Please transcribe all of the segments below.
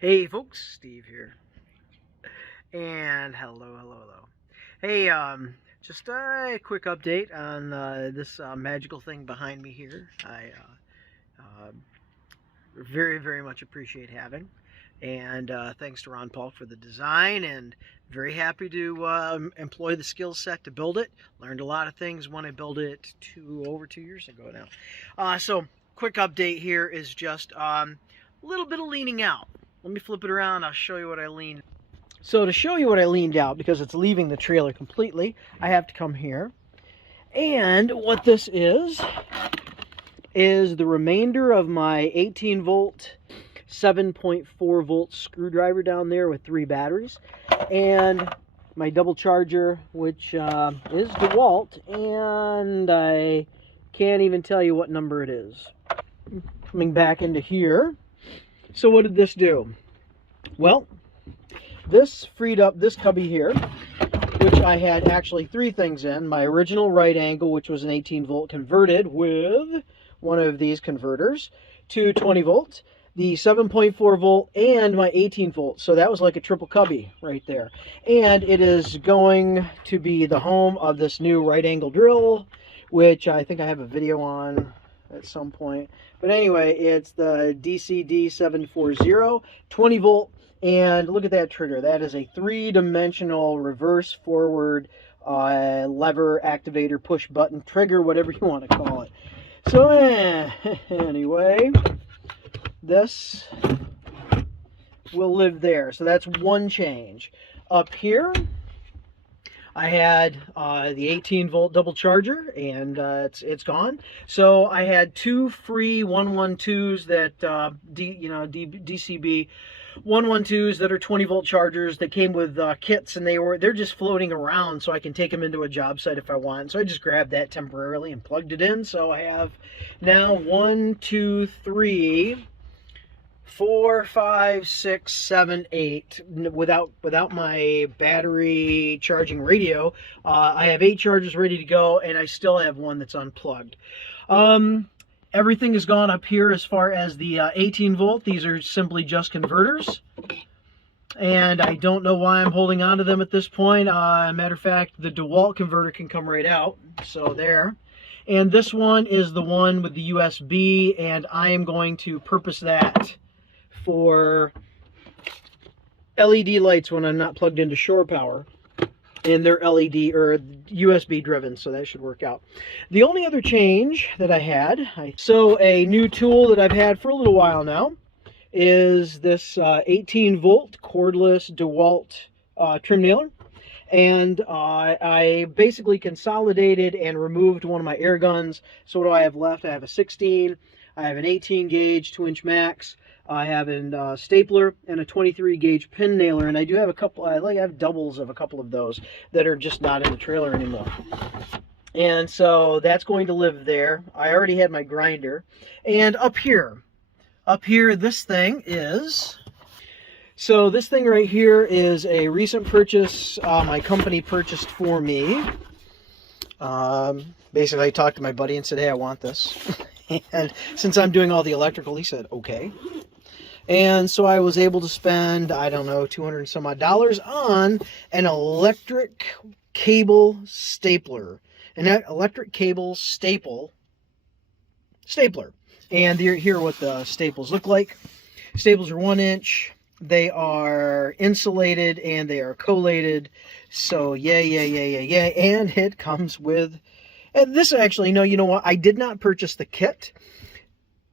Hey folks, Steve here. And hello. Hey, just a quick update on this magical thing behind me here. I very much appreciate having. And thanks to Ron Paul for the design, and very happy to employ the skill set to build it. Learned a lot of things when I built it over 2 years ago now. So quick update here is just a little bit of leaning out. Let me flip it around. I'll show you what I leaned. So to show you what I leaned out, because it's leaving the trailer completely, I have to come here. And what this is the remainder of my 18 volt, 7.4 volt screwdriver down there with 3 batteries. And my double charger, which is DeWalt, and I can't even tell you what number it is. Coming back into here. So what did this do? Well, this freed up this cubby here, which I had actually 3 things in. My original right angle, which was an 18 volt, converted with one of these converters to 20 volt, the 7.4 volt, and my 18 volt. So that was like a triple cubby right there. And it is going to be the home of this new right angle drill, which I think I have a video on at some point. But anyway, it's the DCD740, 20 volt, and look at that trigger. That is a 3-dimensional reverse forward lever activator push button trigger, whatever you want to call it. So anyway, this will live there. So that's one change. Up here, I had the 18 volt double charger, and it's gone. So I had 2 free 112s that DCB 112s that are 20 volt chargers that came with kits, and they're just floating around, so I can take them into a job site if I want. So I just grabbed that temporarily and plugged it in. So I have now 1, 2, 3, 4, 5, 6, 7, 8. Without my battery charging radio, I have 8 chargers ready to go, and I still have one that's unplugged. Everything is gone up here as far as the 18 volt. These are simply just converters, and I don't know why I'm holding on to them at this point. Matter of fact, the DeWalt converter can come right out, so there. And this one is the one with the USB, and I am going to purpose that for LED lights when I'm not plugged into shore power, and they're LED or USB driven, so that should work out. The only other change that I had, so a new tool that I've had for a little while now, is this 18 volt cordless DeWalt trim nailer. And I basically consolidated and removed one of my air guns. So what do I have left? I have a 16, I have an 18 gauge 2-inch max, I have a stapler, and a 23 gauge pin nailer. And I do have a couple, I have doubles of a couple of those that are just not in the trailer anymore. And so that's going to live there. I already had my grinder. And up here, this thing is... So this thing right here is a recent purchase my company purchased for me. Basically, I talked to my buddy and said, hey, I want this. And since I'm doing all the electrical, he said, okay. And so I was able to spend, I don't know, $200 and some odd on an electric cable stapler. An electric cable stapler. And here are what the staples look like. Staples are 1 inch. They are insulated and they are collated. So yeah. And it comes with, and this actually, no, you know what? I did not purchase the kit.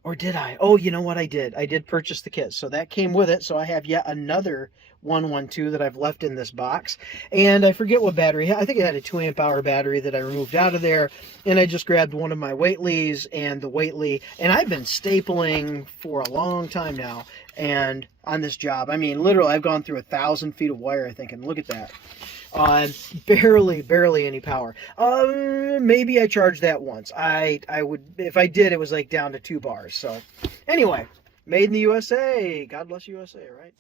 Or did I? Oh, you know what I did? I did purchase the kit. So that came with it. So I have yet another 112 that I've left in this box. And I forget what battery. I think it had a 2 amp hour battery that I removed out of there. And I just grabbed one of my Whateleys and the Whateley. And I've been stapling for a long time now. And on this job, I mean, literally, I've gone through 1,000 feet of wire, I think. And look at that. Barely any power. Maybe I charged that once. I would, if I did, it was like down to 2 bars. So anyway, made in the USA. God bless USA, right?